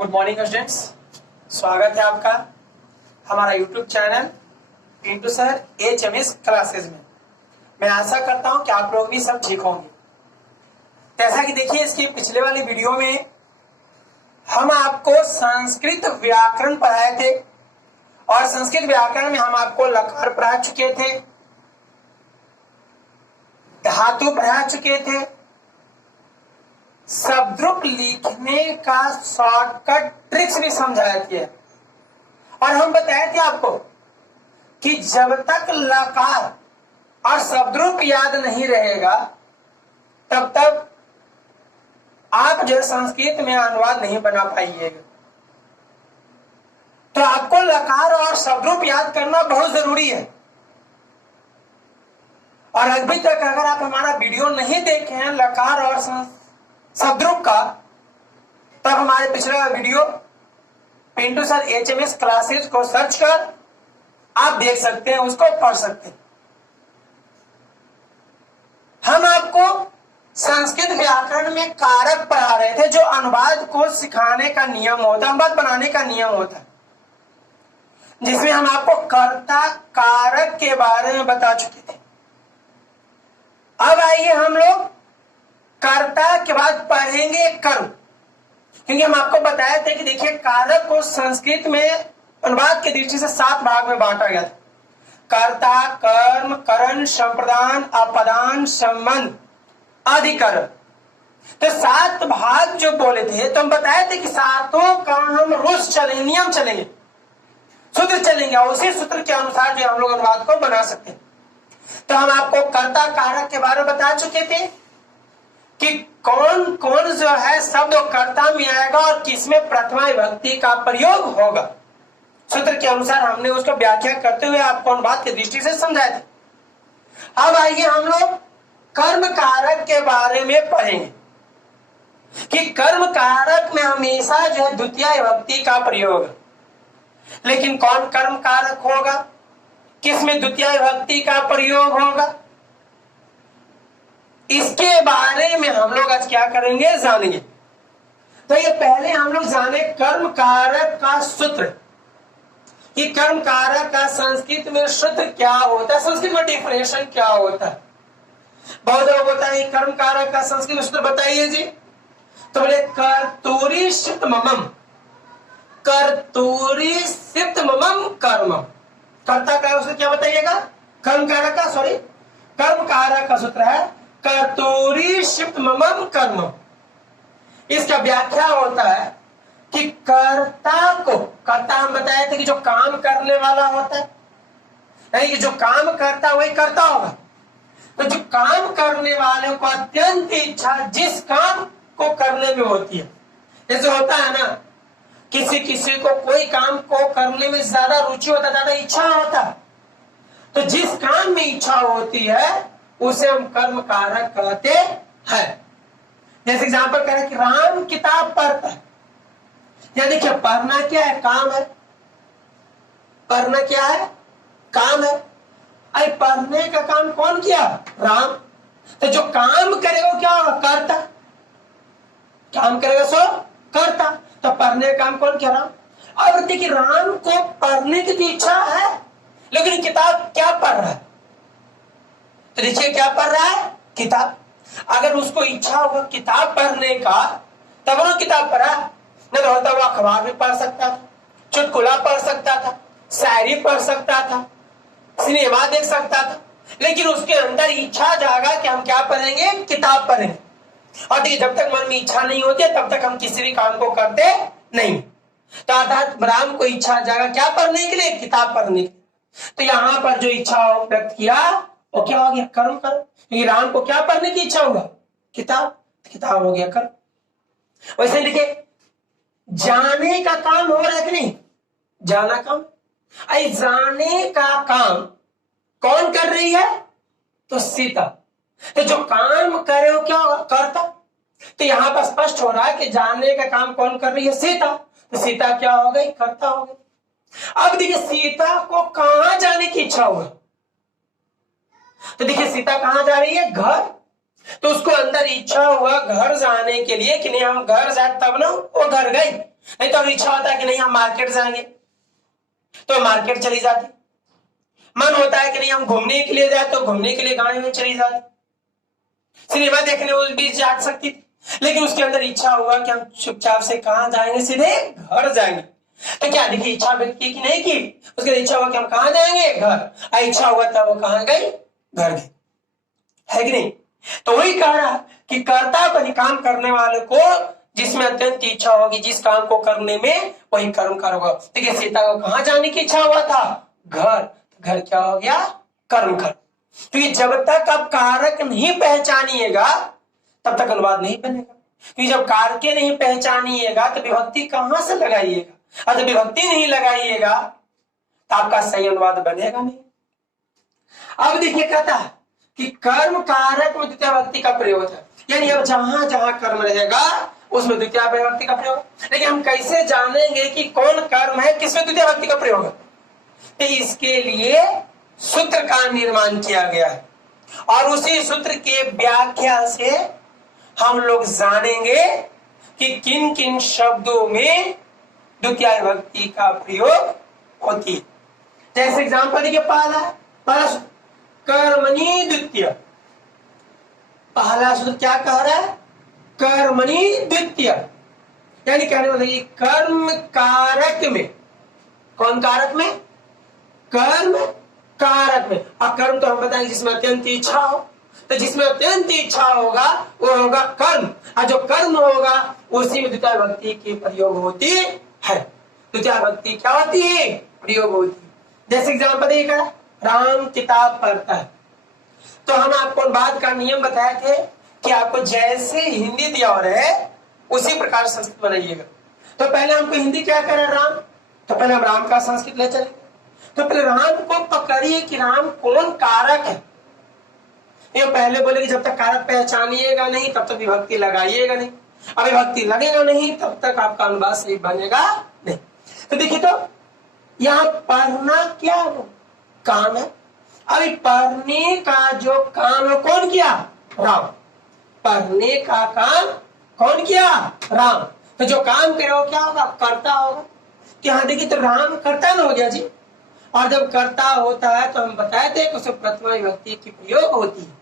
Good morning students, स्वागत है आपका हमारा YouTube channel Pintu sir HMS classes में। मैं आशा करता हूं कि आप लोग भी सब ठीक होंगे। जैसा कि देखिए, इसके पिछले वाली वीडियो में हम आपको संस्कृत व्याकरण पढ़ाए थे और संस्कृत व्याकरण में हम आपको लकार पढ़ा चुके थे, धातु पढ़ा चुके थे, शब्दरूप लिखने का शॉर्टकट ट्रिक्स भी समझाया किया और हम बताए थे आपको कि जब तक लकार और शब्दरूप याद नहीं रहेगा तब तक आप जो संस्कृत में अनुवाद नहीं बना पाइएगा। तो आपको लकार और शब्दरूप याद करना बहुत जरूरी है। और अभी तक अगर आप हमारा वीडियो नहीं देखे हैं लकार और शब्दरूप का, तब हमारे पिछला video Pintu sir HMS classes को सर्च कर आप देख सकते हैं, उसको पढ़ सकते हैं। हम आपको संस्कृत व्याकरण में कारक पढ़ा रहे थे, जो अनुवाद को सिखाने का नियम होता है, अनुवाद बनाने का नियम होता है, जिसमें हम आपको कर्ता कारक के बारे में बता चुके थे। अब आइए हम लोग कर्ता के बाद पढ़ेंगे कर्म, क्योंकि हम आपको बताए थे कि देखिए कारक को संस्कृत में अनुवाद की दृष्टि से 7 भाग में बांटा गया था। कर्ता, कर्म, करण, संप्रदान, अपदान, संबंध, अधिकरण। तो 7 भाग जो बोले थे, तो हम बताए थे कि 7 का हम रूल्स चलेंगे, नियम चलेंगे, सूत्र चलेंगे और उसी सूत्र के अनुसार जो हम लोग अनुवाद को बना सकते हैं। तो हम आपको कर्ता कारक के बारे में बता चुके थे कि कौन कौन जो है शब्द कर्ता में आएगा और किसमें प्रथमा विभक्ति का प्रयोग होगा। सूत्र के अनुसार हमने उसको व्याख्या करते हुए आपको अनुवाद की दृष्टि से समझाए थे। अब आइए हम लोग कर्म कारक के बारे में पढ़ेंगे कि कर्म कारक में हमेशा जो है द्वितीय विभक्ति का प्रयोग है। लेकिन कौन कर्म कारक होगा, किसमें द्वितीय विभक्ति का प्रयोग होगा, इसके बारे में हम लोग आज क्या करेंगे, जानेंगे। तो ये पहले हम लोग जाने कर्म कारक का सूत्र, कि कर्म कारक का संस्कृत में सूत्र क्या होता है, संस्कृत में डिफिनेशन क्या होता है। बहुत लोग होता है कर्म कारक का संस्कृत में सूत्र बताइए जी। तो बोले कर्तूरी सिप्त ममम, कर्तूरी सिप्त ममम कर्म। कर्ता का सूत्र क्या बताइएगा, कर्म कारक का, सॉरी कर्म कारक का सूत्र है कर्तूरी शिप्त ममम कर्म। इसका व्याख्या होता है कि कर्ता को, कर्ता हम बताए थे कि जो काम करने वाला होता है, नहीं कि जो काम करता वही कर्ता होगा। तो जो काम करने वाले को अत्यंत इच्छा जिस काम को करने में होती है, जैसे होता है ना किसी किसी को कोई काम को करने में ज्यादा रुचि होता है, ज्यादा इच्छा होता है, तो जिस काम में इच्छा होती है उसे हम कर्म कारक कहते हैं। जैसे एग्जाम्पल करें कि राम किताब पढ़ता है, या देखिए पढ़ना क्या है, काम है। पढ़ना क्या है, काम है। अरे पढ़ने का काम कौन किया, राम। तो जो काम करेगा क्या होगा, कर्ता। काम करेगा सो कर्ता। तो पढ़ने का काम कौन किया, राम। अब देखिए राम को पढ़ने की तो इच्छा है, लेकिन किताब क्या पढ़ रहा है, तो देखिए क्या पढ़ रहा है, किताब। अगर उसको इच्छा होगा किताब पढ़ने का तब वो किताब पढ़ा, नहीं तो होता वो अखबार भी पढ़ सकता था, चुटकुला पढ़ सकता था, शायरी पढ़ सकता था, सिनेमा देख सकता था, लेकिन उसके अंदर इच्छा जागा कि हम क्या पढ़ेंगे, किताब पढ़ेंगे। और देखिए जब तक मन में इच्छा नहीं होती तब तक हम किसी भी काम को करते नहीं। तो अर्थात राम को इच्छा जागा क्या पढ़ने के लिए, किताब पढ़ने के लिए। तो यहाँ पर जो इच्छा व्यक्त किया वो क्या हो गया, कर्म कर्म। क्योंकि राम को क्या पढ़ने की इच्छा होगा, किताब, किताब हो गया कर्म। वैसे देखिए जाने का काम हो रहा है कि नहीं, जाना काम। अरे जाने का काम कौन कर रही है, तो सीता। तो जो काम करे वो क्या होगा, कर्ता। तो यहाँ पर स्पष्ट हो रहा है कि जाने का काम कौन कर रही है, सीता। तो सीता क्या हो गई, कर्ता हो गई। अब देखिए सीता को कहां जाने की इच्छा होगा, तो देखिए सीता कहां जा रही है, घर। तो उसको अंदर इच्छा हुआ घर जाने के लिए कि नहीं हम घर जाए, तब ना वो घर गई। नहीं तो अगर इच्छा होता है कि नहीं हम मार्केट जाएंगे तो मार्केट चली जाती, मन होता है कि नहीं हम घूमने के लिए जाए तो घूमने के लिए गाड़ी में चली जाती, सिनेमा देखने उस बीच जा सकती थी, लेकिन उसके अंदर इच्छा हुआ कि हम चुपचाप से कहां जाएंगे, सीधे घर जाएंगे। तो क्या देखिए इच्छा व्यक्त की कि नहीं की, उसके इच्छा हुआ कि हम कहां जाएंगे, घर। इच्छा हुआ था वो कहां गई, घर गई, है कि नहीं। तो वही कह रहा कि कर्ता को काम करने वाले को जिसमें अत्यंत इच्छा होगी, जिस काम को करने में वही कर्म कर होगा। देखिए सीता को कहां जाने की इच्छा हुआ था, घर। घर क्या हो गया, कर्म कर। क्योंकि जब तक आप कारक नहीं पहचानिएगा तब तक अनुवाद नहीं बनेगा। क्योंकि जब कारके नहीं पहचानिएगा तो विभक्ति कहां से लगाइएगा, और जब विभक्ति नहीं लगाइएगा तो आपका सही अनुवाद बनेगा नहीं। अब देखिए कहता है कि कर्म कारक में द्वितीय विभक्ति का प्रयोग है, यानी अब जहां जहां कर्म रहेगा उसमें द्वितीय विभक्ति का प्रयोग। लेकिन हम कैसे जानेंगे कि कौन कर्म है, किसमें द्वितीय विभक्ति का प्रयोग है। तो इसके लिए सूत्र का निर्माण किया गया है, और उसी सूत्र के व्याख्या से हम लोग जानेंगे कि किन किन शब्दों में द्वितीय विभक्ति का प्रयोग होती है। जैसे एग्जाम्पल देखिए, पहला कर्मणि द्वितीय। पहला सूत्र क्या कह रहा है, कर्मणि द्वितीय, यानी कहने वाले कर्म कारक में। कौन कारक में, कर्म कारक में। और कर्म तो हम बताएंगे जिसमें अत्यंत इच्छा हो, तो जिसमें अत्यंत इच्छा होगा वो होगा कर्म, और जो कर्म होगा उसी में द्वितीय विभक्ति की प्रयोग होती है। द्वितीय विभक्ति क्या होती है, प्रयोग होती है। जैसे एग्जाम्पल देखा, राम किताब पढ़ता है। तो हम आपको बात का नियम बताए थे कि आपको जैसे हिंदी दिया हो रहा है उसी प्रकार संस्कृत बनाइएगा। तो पहले हमको हिंदी क्या करे, राम, तो पहले हम राम का संस्कृत ले चले। तो पहले राम को पकड़िए कि राम कौन कारक है। ये पहले बोले कि जब तक कारक पहचानिएगा नहीं तब तक विभक्ति लगाइएगा नहीं, अब विभक्ति लगेगा नहीं तब तक आपका अनुवाद सही बनेगा नहीं। तो देखिए, तो यहाँ पढ़ना क्या है, काम है। अभी पढ़ने का जो काम है कौन किया, राम। पढ़ने का काम कौन किया, राम। तो जो काम करे वो क्या होगा, कर्ता होगा। यहाँ देखिए, तो राम कर्ता न हो गया जी। और जब कर्ता होता है तो हम बताए थे कि उसमें प्रथमा विभक्ति की प्रयोग होती है,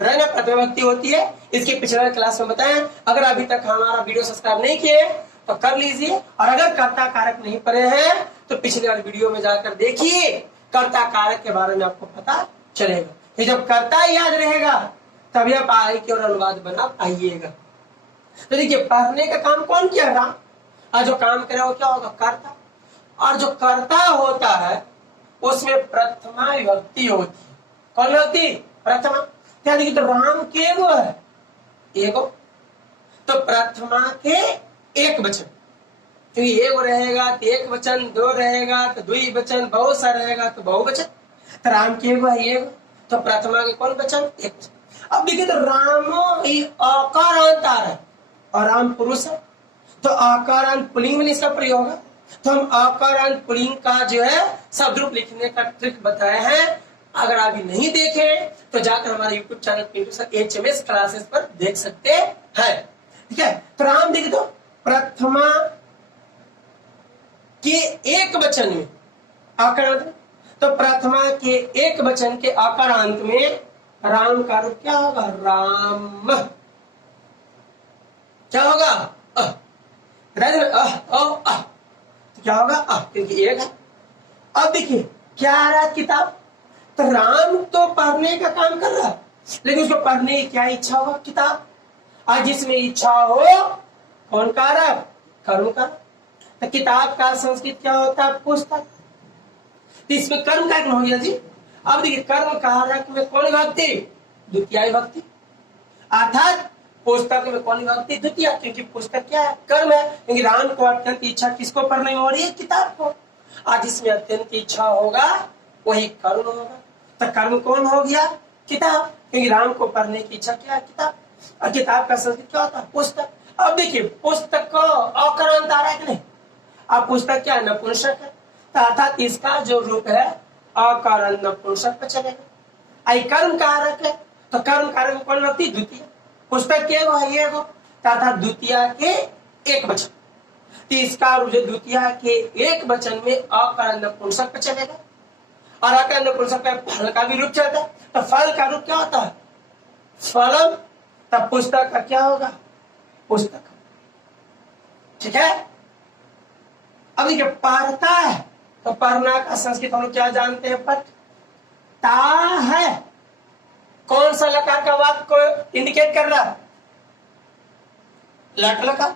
प्रथमा विभक्ति होती है। इसके पिछले क्लास में बताएं। अगर अभी तक हमारा वीडियो सब्सक्राइब नहीं किए तो कर लीजिए, और अगर कर्ता कारक नहीं पढ़े हैं तो पिछले वाले वीडियो में जाकर देखिए, कर्ता कारक के बारे में आपको पता चलेगा। कि जब कर्ता याद रहेगा तभी आप आगे की ओर अनुवाद बना पाइएगा। तो देखिए, पढ़ने का काम कौन किया, राम, और जो काम करे वो क्या होगा, कर्ता। और जो कर्ता होता है उसमें प्रथमा विभक्ति होती है। कौन विभक्ति, प्रथमा। क्या देखिए, तो राम के एगो है, एगो, तो प्रथमा के एक वचन। क्योंकि एगो रहेगा तो एक वचन, दो रहेगा तो द्विवचन, बहुत सा रहेगा तो बहुवचन। तो राम के एगो है, एगो, तो प्रथमा के कौन वचन, एक वचन। अब देखिए, तो रामो ही अकारांत आ रहा है और राम पुरुष है, तो अकारांत पुल्लिंग में इसका प्रयोग है। तो हम अकारांत पुल्लिंग का जो है शब्द रूप लिखने का ट्रिक बताए हैं। अगर अभी नहीं देखे तो जाकर हमारे YouTube channel Pintu sir HMS classes पर देख सकते हैं। ठीक है, तो राम देखिए, तो प्रथमा के एक वचन में आकारांत, तो प्रथमा के एक वचन के आकारांत में राम का रूप क्या होगा, राम। क्या होगा, क्या होगा, क्योंकि एक है। अब देखिए क्या आ रहा है, किताब। तो राम तो पढ़ने का काम कर रहा है, लेकिन उसको पढ़ने की क्या इच्छा होगा, किताब। और जिसमें इच्छा हो कौन कारक, कर्म का। तो किताब का संस्कृत क्या होता है, पुस्तक। तो इसमें कर्म कारक हो गया जी। अब देखिए, कर्म कारक में कौन विभक्ति, द्वितीय विभक्ति। अर्थात पुस्तक में कौन विभक्ति, द्वितीय, क्योंकि पुस्तक क्या है, कर्म है। क्योंकि राम को अत्यंत इच्छा किसको पढ़ने में हो रही है, किताब को। आज जिसमें अत्यंत इच्छा होगा वही कर्म होगा। तो कर्म कौन हो गया, किताब, क्योंकि राम को पढ़ने की इच्छा क्या है, किताब। और किताब का संस्कृत क्या होता है, पुस्तक। अब देखिए, पुस्तक को अकारांत आ रहा है कि नहीं। अब पुस्तक क्या है, नपुंसक है, तो अर्थात इसका जो रूप है अकारांत नपुंसक पर चलेगा। आई कर्म कारक है, तो कर्म कारक में कौन विभक्ति, द्वितीय। पुस्तक के एगो है, एगो, अर्थात द्वितीय के एक वचन। तो इसका रूप जो द्वितीय के एक वचन में अकार नपुंसक पे चलेगा और अकार नपुंसक पे फल का भी रूप चलता है। तो फल का रूप क्या होता है? फलम। तब पुस्तक का क्या होगा? पुस्तक। ठीक है। अब देखिए पढ़ता है, तो पढ़ना का संस्कृत हम लोग क्या जानते हैं? पठ। ता है कौन सा लकार का वाक्य को इंडिकेट कर रहा है? लट लकार।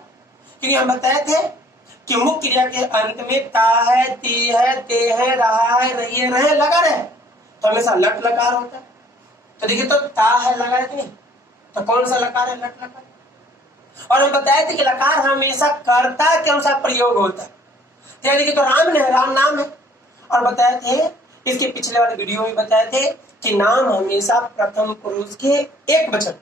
क्योंकि हम बताए थे कि मुख्य क्रिया के अंत में ता है, ती है, ते है, रहा है, रही है, रहे लगा रहे, तो हमेशा लट लकार होता है। तो देखिए तो ता है लगा है कि नहीं, तो कौन सा लकार है? लट लकार। और हम बताए थे कि लकार हमेशा कर्ता के अनुसार प्रयोग होता है। यानी कि तो राम ने राम नाम है, और बताए थे इसके पिछले वाले वीडियो में बताए थे कि नाम हमेशा प्रथम पुरुष के एक वचन।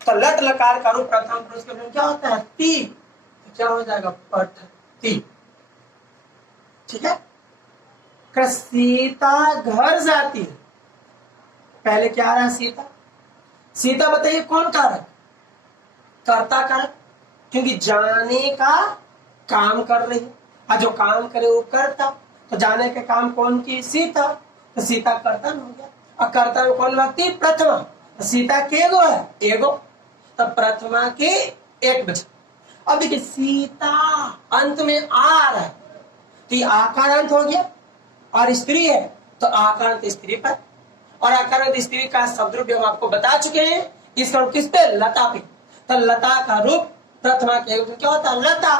तो लट लकार का रूप प्रथम पुरुष के क्या होता है? ती। तो क्या हो जाएगा? पठ ती। ठीक है। सीता घर जाती है, पहले क्या आ रहा है? सीता। सीता बताइए कौन कारक? कर्ता कारक, क्योंकि जाने का काम कर रही है, और जो काम करे वो कर्ता। तो जाने के काम कौन की? सीता। तो सीता कर्ता हो गया। और कर्ता में कौन व्यक्ति? प्रथमा। तो सीता के गो है? एगो। तो प्रथमा के एक वचन। अब देखिए सीता अंत में आ रहा है, तो ये आकार अंत हो गया, और स्त्री है तो आकार अंत स्त्री पर, और आकार अंत स्त्री का शब्द रूप हम आपको बता चुके हैं। इसका रूप किस पे? लता पे। तो लता का रूप प्रथमा के क्या होता है? लता।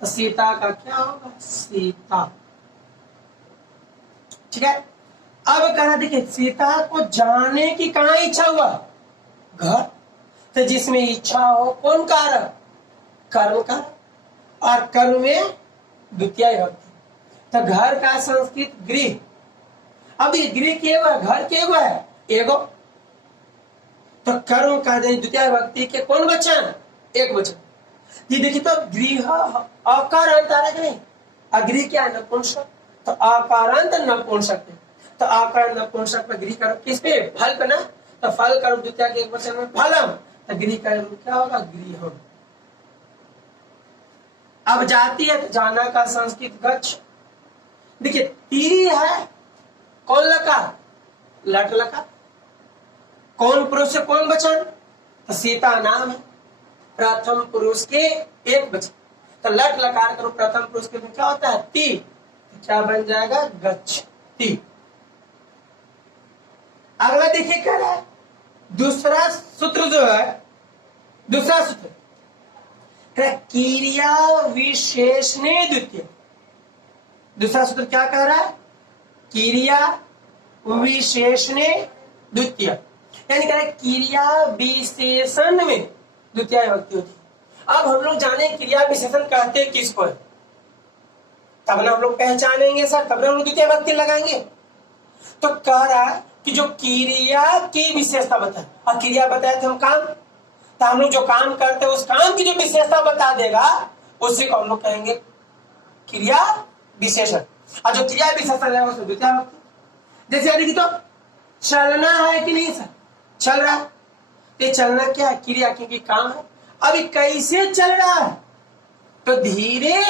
तो सीता का क्या होगा? सीता। ठीक है। अब कहना देखिए सीता को जाने की कहां इच्छा हुआ? घर। तो जिसमें इच्छा हो कौन कारक? कर्म का। और कर्म में द्वितीय विभक्ति। तो घर का संस्कृत गृह। अब ये गृह के हुआ, घर के हुआ है एगो। तो कर्म का द्वितीय विभक्ति के कौन वचन? एक वचन। ये देखिए तो गृह अकारांत आ रहा है नहीं, अगृह क्या? नपुंसक। तो अकारांत नपुंसक। तो आकार नपुंसक पर गृह का रूप किस पे? फल पे ना। तो फल का रूप द्वितीय के एक वचन में फलम। तो गृह का रूप क्या होगा? गृहम। अब जाती है तो जाना का संस्कृत गच्छ। देखिए ती है कौन लकार? लट लकार। कौन पुरुष से कौन वचन? तो सीता नाम है, प्रथम पुरुष के एक वचन। तो लट लकार करो प्रथम पुरुष के क्या होता है? ती। तो क्या बन जाएगा? गच्छति। अगला देखिए क्या है? दूसरा सूत्र जो है, दूसरा सूत्र क्रिया विशेषणे द्वितीय। दूसरा सूत्र क्या कह रहा है? क्रिया विशेषणे द्वितीय, यानी कह रहा है क्रिया विशेषण में द्वितीय विभक्ति होती है। अब हम लोग जाने क्रिया विशेषण कहते हैं किसको है, तब ना हम लोग पहचानेंगे सर, तब ना हम लोग द्वितीय विभक्ति लगाएंगे। तो कह रहा है कि जो क्रिया की विशेषता बताए, और क्रिया बताए थे हम काम, तो हम लोग जो काम करते हैं उस काम की जो विशेषता बता देगा उसी को हम लोग कहेंगे क्रिया विशेषण। और जो क्रिया विशेषण है उसमें द्वितीय विभक्ति। जैसे यदि तो चलना है कि नहीं सर, चल रहा है, ये चलना क्या है? क्रिया, क्योंकि काम है। अभी कैसे चल रहा है? तो धीरे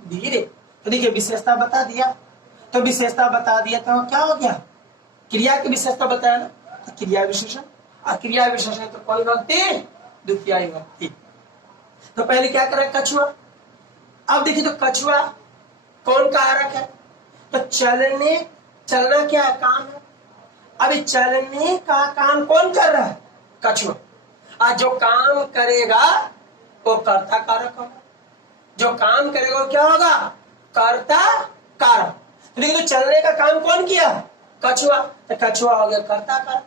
धीरे। तो देखिए विशेषता बता दिया, तो विशेषता बता दिया तो क्या हो गया? क्रिया की विशेषता बताया ना, तो क्रिया विशेषण। और क्रिया विशेषण तो कौन विभक्ति? द्वितीय विभक्ति। तो पहले क्या करें? कछुआ। अब देखिए तो कछुआ कौन कारक है? तो चलने, चलना क्या है? काम है। अभी चलने का काम कौन कर रहा है? कछुआ। और जो काम करेगा वो कर्ता कारक होगा, जो काम करेगा वो क्या होगा? कर्ता कारक। तो देखिए तो चलने का काम कौन किया? कछुआ। तो कछुआ हो गया कर्ता कारक,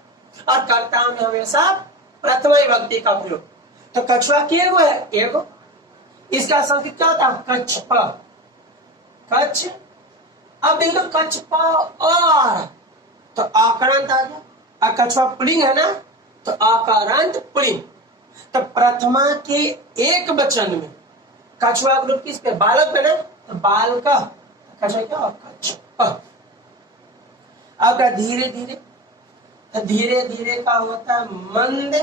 और कर्ता में हमेशा प्रथम विभक्ति का प्रयोग। तो कछुआ की एगो है, एगो। इसका संस्कृत क्या होता है? कच्छप। कच्छ। अब देखो तो कच्छप और तो आकारांत आ गया, और कछुआ पुल्लिंग है ना, तो आकारांत पुल्लिंग। तो प्रथमा के एक वचन में कछुआ का रूप किस पे? बालक पे ना, तो बाल का कछुआ क्या? कच्छप। अब धीरे धीरे, तो धीरे धीरे का होता है मंद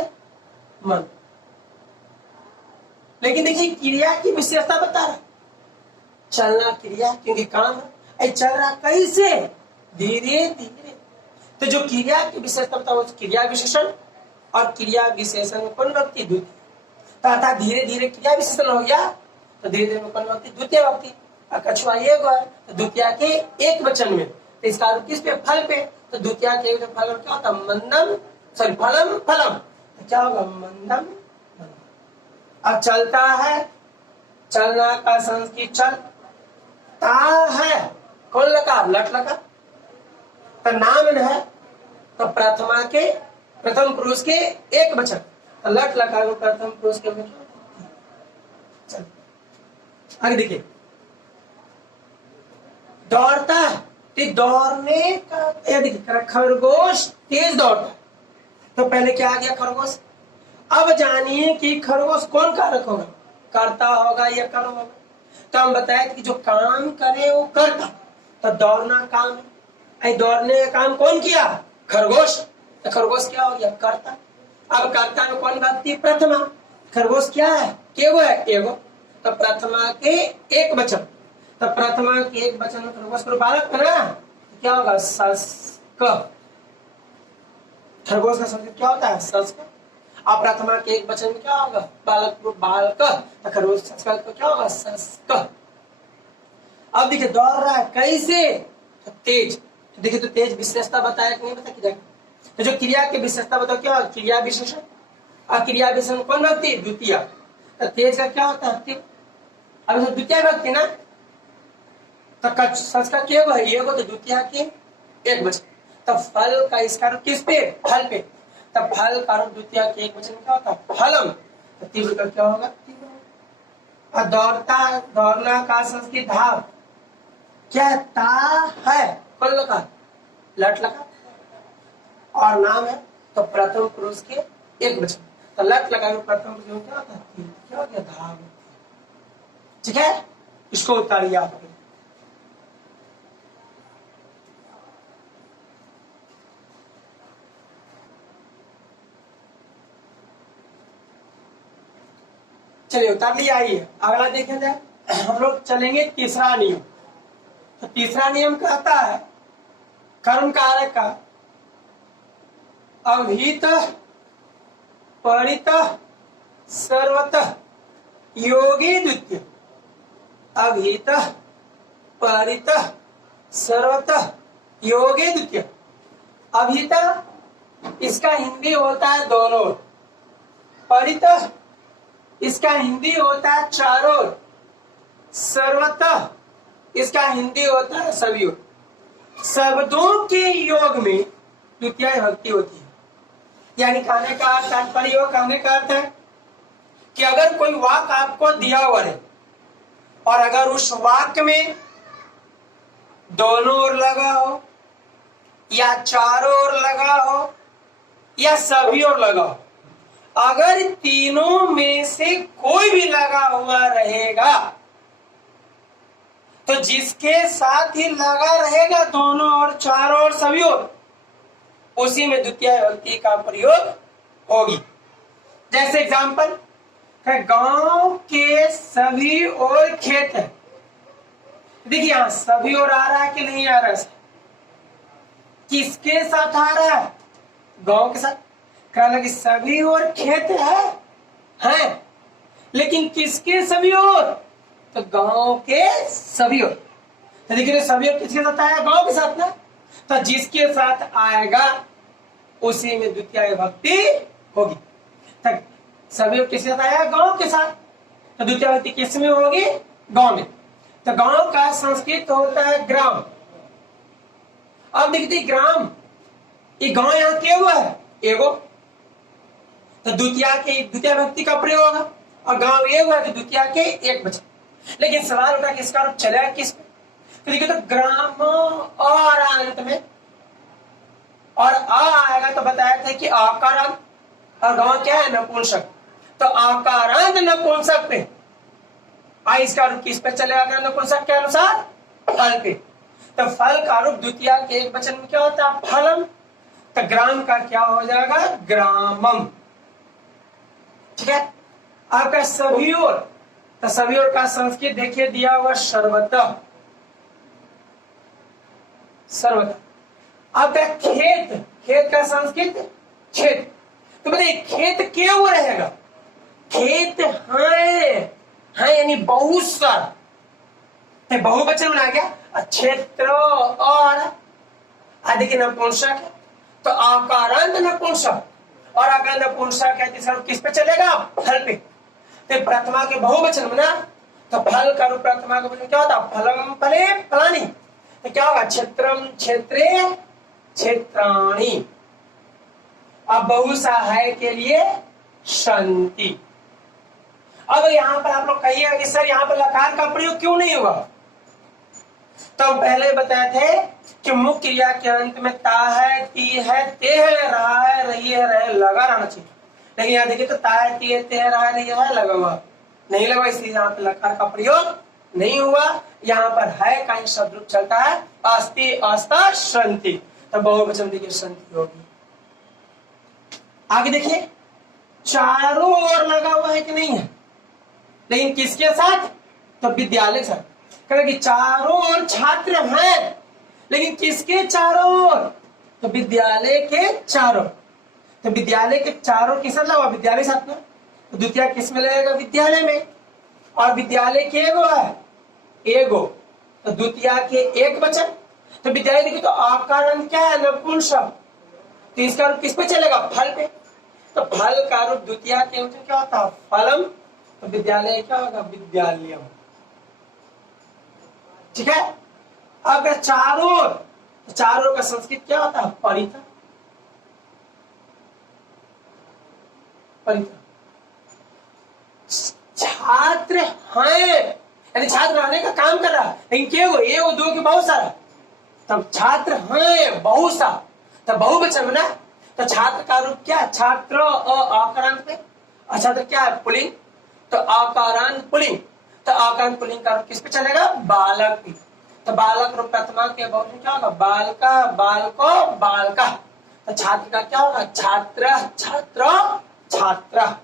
मंद। लेकिन देखिए क्रिया की विशेषता बता रहा है, चलना क्रिया, क्योंकि काम है, चल रहा कैसे, धीरे धीरे। तो जो क्रिया की विशेषता बताओ, क्रिया विशेषण और क्रिया विशेषण में कौन व्यक्ति, द्वितीय, तथा धीरे धीरे क्रिया विशेषण हो गया तो धीरे धीरे में कौन व्यक्ति, द्वितीय व्यक्ति। कछुआ एक है तो द्वितीय के एक वचन में, तो इसका किस पे, फल पे, तो द्वितीय के एक फल क्या होता है, मंदम, सॉरी फलम फलम, तो क्या होगा, मंदम। अब चलता है, चलना का संस्कृत चल, ता है, कौन लगा, लट लगा, तो नाम है, तो प्रथमा के प्रथम पुरुष के एक वचन, तो लट लगा प्रथम पुरुष के वचन। चल आगे देखिए, दौड़ता है, तो दौड़ने का, यह देखिए खरगोश तेज दौड़ता है, तो पहले क्या आ गया, खरगोश। अब जानिए कि खरगोश कौन कारक होगा, करता होगा या कर होगा। तो हम बताए कि जो काम करे वो करता, तो दौड़ना काम है, दौड़ने का काम कौन किया, खरगोश, तो खरगोश क्या हो गया, करता। अब करता में कौन व्यक्ति, प्रथमा, खरगोश क्या है, केगो है, एगो, तो प्रथमा के एक वचन, तो प्रथमा के एक वचन में खरगोश को बालक बना, तो क्या होगा, सस्क, खरगोश का संस्कृत क्या होता है, सस्क। अब प्रथमा के एक वचन में क्या होगा, बालक को बालक, तो खरगोश संस्कृत को क्या होगा, सस्क। अब देखिए दौड़ रहा है कैसे, तो तेज, तो देखिए तो तेज विशेषता बताया कि नहीं बता कि, तो जो क्रिया की विशेषता बताओ क्या, क्रिया विशेषण, और क्रिया विशेषण कौन व्यक्ति, द्वितीय, तो तेज का क्या होता है, अब द्वितीय व्यक्ति ना, तो संस्कार क्या है, ये तो द्वितीय के एक वचन, तब फल का इसका किस पे, फल पे, तब फल का द्वितीय के एक वचन क्या होता है, फलम, तो तीव्र का क्या होगा, तीव्र। और दौड़ता, दौड़ना का संस्कृत धाव, क्या ता है, कौन लगा, लट लगा, और नाम है तो प्रथम पुरुष के एक वचन, तो लट लगा प्रथम पुरुष क्या होता है, क्या हो गया, धाव। ठीक है, इसको उतारिए आप। चलिए उतार लिया, आइए अगला देखें जाए, हम लोग चलेंगे तीसरा नियम। तो तीसरा नियम कहता है, कर्म कारक का अभिहित परित सर्वतः योगी द्वितीय, अभिहित परित सर्वतः योगी द्वितीय। अभिहित इसका हिंदी होता है दोनों, परित इसका हिंदी होता है चारों ओर, सर्वतः इसका हिंदी होता है सभी ओर। शब्दों के योग में द्वितीय विभक्ति होती है, यानी कहने का तात्पर्य, कहने का अर्थ है कि अगर कोई वाक्य आपको दिया हुआ है और अगर उस वाक्य में दोनों ओर लगा हो या चारों ओर लगा हो या सभी ओर लगा हो, अगर तीनों में से कोई भी लगा हुआ रहेगा तो जिसके साथ ही लगा रहेगा दोनों ओर, चारों ओर, सभी ओर, उसी में द्वितीय विभक्ति का प्रयोग होगी। जैसे एग्जांपल, गांव के सभी ओर खेत है। देखिए यहां सभी ओर आ रहा है कि नहीं आ रहा है, किसके साथ आ रहा है, गांव के साथ। कहना कि सभी ओर खेत है, लेकिन किसके सभी ओर, तो गांव के सभी ओर। तो देखिए सभी ओर किसके साथ आया, गांव के साथ ना, तो जिसके साथ आएगा उसी में द्वितीय विभक्ति होगी। तो सभी ओर किसके साथ आया, गांव के साथ, तो द्वितीय विभक्ति किस में होगी, गांव में। तो गांव का संस्कृत होता है ग्राम। अब देखते ग्राम, ये गांव यहाँ क्या हुआ है, एगो, तो द्वितीय विभक्ति का प्रयोग होगा, और गांव एक हुआ तो द्वितीय के एक वचन। लेकिन सवाल उठा कि इसका चलेगा किस में, तो देखिए तो ग्राम और अंत में, और आ आएगा तो बताया था कि आकारांत, और गांव क्या है, नपुंसक, तो आकारांत नपुंसक पे इसका रूप किस पे चलेगा, नपुंसक के अनुसार फल पे। तो फल का रूप द्वितीय के एक वचन में क्या होता है, फलम, तो ग्राम का क्या हो जाएगा, ग्रामम। ठीक है, आपका सभी ओर, तो सभी और का संस्कृत देखिए दिया हुआ सर्वतः, सर्वतः। अब खेत, खेत का संस्कृत खेत, तो बताइए खेत क्यों रहेगा? खेत है यानी बहुत सारा, बहुवचन बना गया। क्षेत्र और आदि नपुंसक है, तो आकारांत नपुंसक और आकार नपुंसक है, किस पे चलेगा? फल पे। तो प्रथमा के बहुवचन बना, तो फल का रूप प्रथमा का क्या होता? फलम फले फलानी। तो क्या होगा? क्षेत्रम क्षेत्रे क्षेत्राणि। अब बहुसहाय के लिए संति। अब यहां पर आप लोग कहिएगा कि सर यहां पर लकार का प्रयोग क्यों नहीं हुआ? तो हम पहले बताए थे कि मुख्य क्रिया के अंत में ता है, ती है, ते है, रहा है, रही है, रहे लगा रहना चाहिए। लेकिन यहाँ देखिए तो ता है, ती है, ते है, रहा है, रही है, लगा हुआ नहीं लगा, इसलिए यहाँ पर लकार का प्रयोग नहीं हुआ। यहाँ पर है का ही शब्द रूप चलता है, अस्ति, अस्ता, संति। तो बहुवचन देखिए संति होगी। आगे देखिए चारों ओर लगा हुआ है कि नहीं है, लेकिन किसके साथ? तो विद्यालय के साथ। कह कि चारों ओर छात्र हैं, लेकिन किसके चारों ओर? तो विद्यालय के चारों। तो विद्यालय के चारों किस साथ लगा? विद्यालय साथ में। तो द्वितीय किस में लगेगा? विद्यालय में। और विद्यालय के एगो है, एगो, तो द्वितीय के एक वचन। तो विद्यालय देखिए तो आकार क्या है? नपुंसक। तो इसका रूप किस पे चलेगा? फल पे। तो फल का रूप द्वितीय के वचन क्या होता है? फलम। तो विद्यालय क्या होगा? विद्यालयम। ठीक है। अब चारों, चारों का संस्कृत क्या होता है? परिता। परिता। छात्र हैं यानी छात्र रहने का काम कर रहा है, लेकिन क्या हो? ये वो दो के बहुत सारा, तब छात्र हैं बहुत सा, तब बहुवचन बना। तो छात्र का रूप क्या? छात्र आकारांत पे। छात्र क्या है? पुलिंग। तो आकारांत पुलिंग। तो आकारांत पुलिंग का रूप किस पे चलेगा? बालक पे। तो बालक रूप प्रथमा के बहुवचन क्या होगा? बालका, बालको, बालका। तो छात्र का क्या होगा? छात्र, छात्र, छात्रा।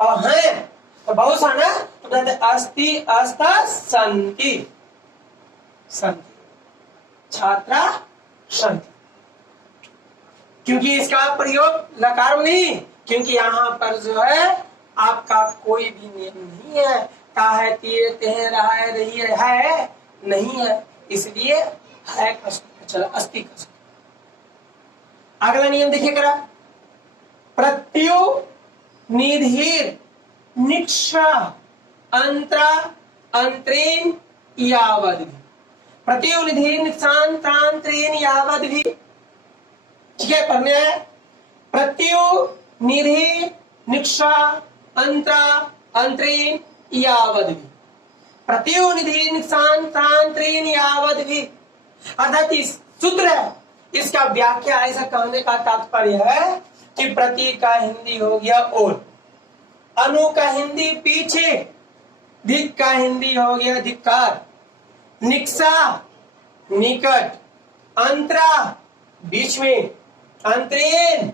और है तो बहुत सारा, तो कहते अस्ति, अस्ता, संति, संति, छात्रा, संति। क्योंकि इसका प्रयोग लकार में नहीं, क्योंकि यहाँ पर जो है आपका कोई भी नियम नहीं है। ता है, तिये, ते, रहा है, रही है नहीं है, इसलिए है का चला अस्ति का। अगला नियम देखिए करा, प्रत्यु निधिर निक्षा अंतरा अंतरेन यावद भी। प्रत्यु निधिर निक्षांतरांतरेन यावद भी। ठीक है, पढ़ने है। प्रत्यु निधि निक्षा अंतरा अंतरेन यावद भी। प्रत्यु निधि निक्षांतरांतरेन यावद भी अर्थात इस सूत्र है, इसका व्याख्या ऐसा कहने का तात्पर्य है कि प्रति का हिंदी हो गया और, अनु का हिंदी पीछे, धिक का हिंदी हो गया धिक्कार, निक्षा निकट, अंतरा बीच में, अंतरेन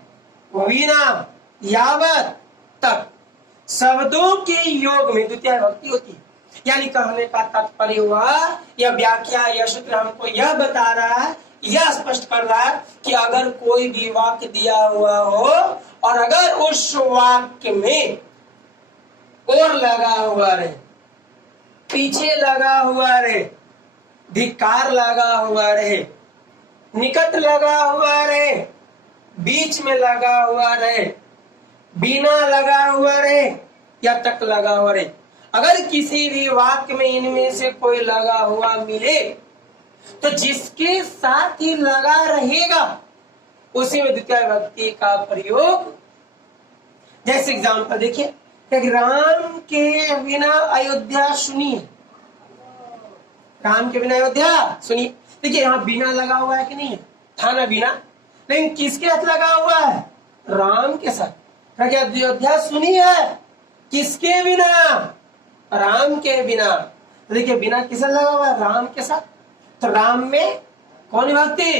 विना, यावत तक शब्दों के योग में द्वितीय विभक्ति होती है। यानी कहने का तात्पर्य हुआ, यह व्याख्या, यह सूत्र हमको यह बता रहा है, यह स्पष्ट कर रहा है कि अगर कोई भी वाक्य दिया हुआ हो और अगर उस वाक्य में और लगा हुआ रहे, पीछे लगा हुआ रहे, धिक्कार लगा हुआ रहे, निकट लगा हुआ रहे, बीच में लगा हुआ रहे, बिना लगा हुआ रहे या तक लगा हुआ रहे, अगर किसी भी वाक्य में इनमें से कोई लगा हुआ मिले तो जिसके साथ ही लगा रहेगा उसी में द्वितीय विभक्ति का प्रयोग। जैसे एग्जाम्पल देखिए, राम के बिना अयोध्या सुनिए, राम के बिना अयोध्या सुनिए। देखिए यहाँ बिना लगा हुआ है कि नहीं है? था ना बिना, लेकिन किसके साथ लगा हुआ है? राम के साथ। अयोध्या सुनी है किसके बिना? राम के बिना। देखिए बिना किससे लगा हुआ है? राम के साथ। तो राम में कौन विभक्ति?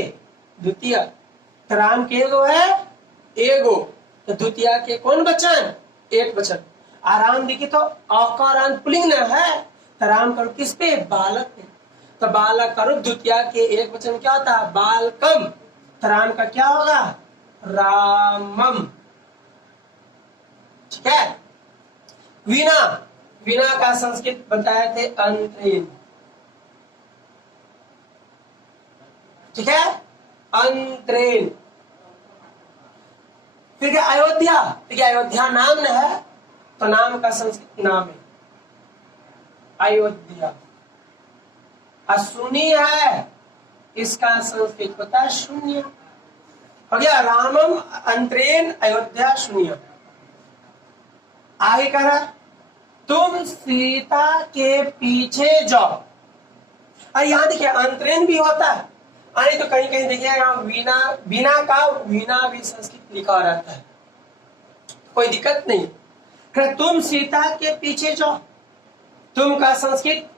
द्वितीय। तो राम के एगो है, एगो, तो द्वितीया के कौन वचन? एक वचन। आराम देखिए तो अकारांत पुल्लिंग न है, तो राम करो किस पे? बालक पे। तो बालक करो द्वितीया के एक वचन क्या होता है? बालकम। तो राम का क्या होगा? रामम। ठीक है। वीणा, वीणा का संस्कृत बताए थे अंतरेन। ठीक है, अंतरेन। फिर क्या? अयोध्या। देखिए अयोध्या नाम न है, तो नाम का संस्कृत नाम है अयोध्या। अशून्य है, इसका संस्कृत होता है शून्य। हो गया रामम अंतरेन अयोध्या शून्य। आगे कह रहा तुम सीता के पीछे जाओ। और यहां देखिए अंतरेन भी होता है, अरे तो कहीं कहीं देखिए यहाँ वीणा, वीणा का वीणा भी संस्कृत लिखा रहता है, कोई दिक्कत नहीं। तुम सीता के पीछे जाओ, तुम का संस्कृत।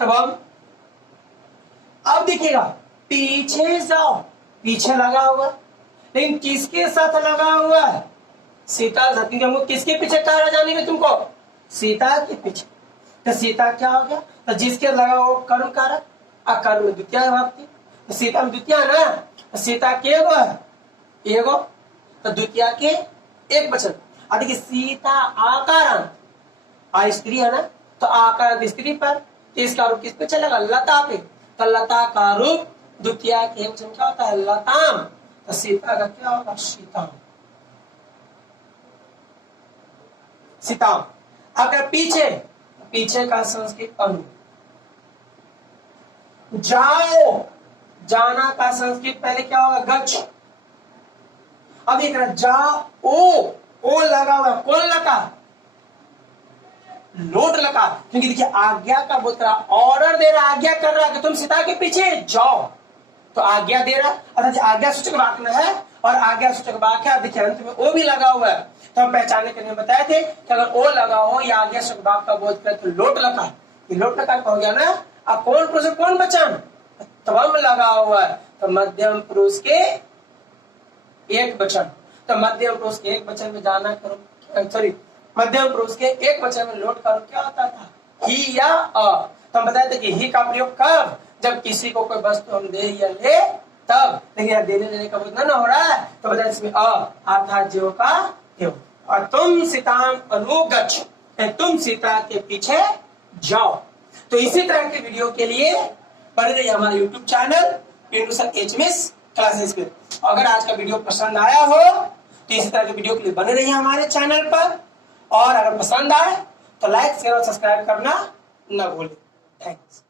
तब अब देखिएगा पीछे जाओ, पीछे लगा हुआ, लेकिन किसके साथ लगा हुआ है? सीता साथ। हमको किसके पीछे कहा जाने में तुमको? सीता के पीछे। तो सीता क्या हो गया? तो जिसके लगा वो कर्म कारक, अकर्म द्वितीय विभक्ति। तो सीता में द्वितीय ना, तो सीता के गो है? एगो। तो द्वितीय के एक वचन। देखिए सीता आकारांत, आ स्त्री है ना, तो आकारांत स्त्री पर, तो इसका रूप किस पे चलेगा? लता पे। तो लता का रूप द्वितीय के एक वचन क्या होता है? लताम। तो सीता का क्या होगा? सीताम। सीताम। अगर पीछे, पीछे का संस्कृत अनु। जाओ, जाना का संस्कृत पहले क्या होगा? गच्छ। अब देख रहा जाओ, ओ लगा हुआ, कौन लगा? लोट लगा, क्योंकि देखिए आज्ञा का बोल रहा, ऑर्डर दे रहा, आज्ञा कर रहा कि तुम सीता के पीछे जाओ, तो आज्ञा दे रहा। अर्थात आज्ञा सूचक वाक्य है, और आज्ञा सूचक वाक्य देखिए अंत में ओ भी लगा हुआ है। तो हम पहचानने के लिए बताए थे कि अगर ओ लगा हो या आज्ञा सूचक वाक्य का बोध करे तो लोट लगा, ये लोट लगा हो गया ना। अब कौन पुरुष कौन वचन? त्वम लगा हुआ है, तो मध्यम पुरुष के एक वचन। तो मध्यम पुरुष के एक वचन में जाना करो, सॉरी मध्यम पुरुष के एक वचन में लोट करो क्या होता था? ही या अ। तो हम बताए थे कि ही का प्रयोग कब? जब किसी को कोई वस्तु हम दे या ले तब। लेकिन देने लेने का बोध ना हो रहा है, तो बताए इसमें अ अर्थात जो का त्यो। और तुम सीताम अनुगच्छ, तुम सीता के पीछे जाओ। तो इसी तरह के वीडियो के लिए बने रहिए हमारे YouTube channel introduction HMS classes पे। अगर आज का वीडियो पसंद आया हो तो इसी तरह के वीडियो के लिए बने रहिए हमारे चैनल पर, और अगर पसंद आए तो लाइक शेयर और सब्सक्राइब करना न भूलें। थैंक्स।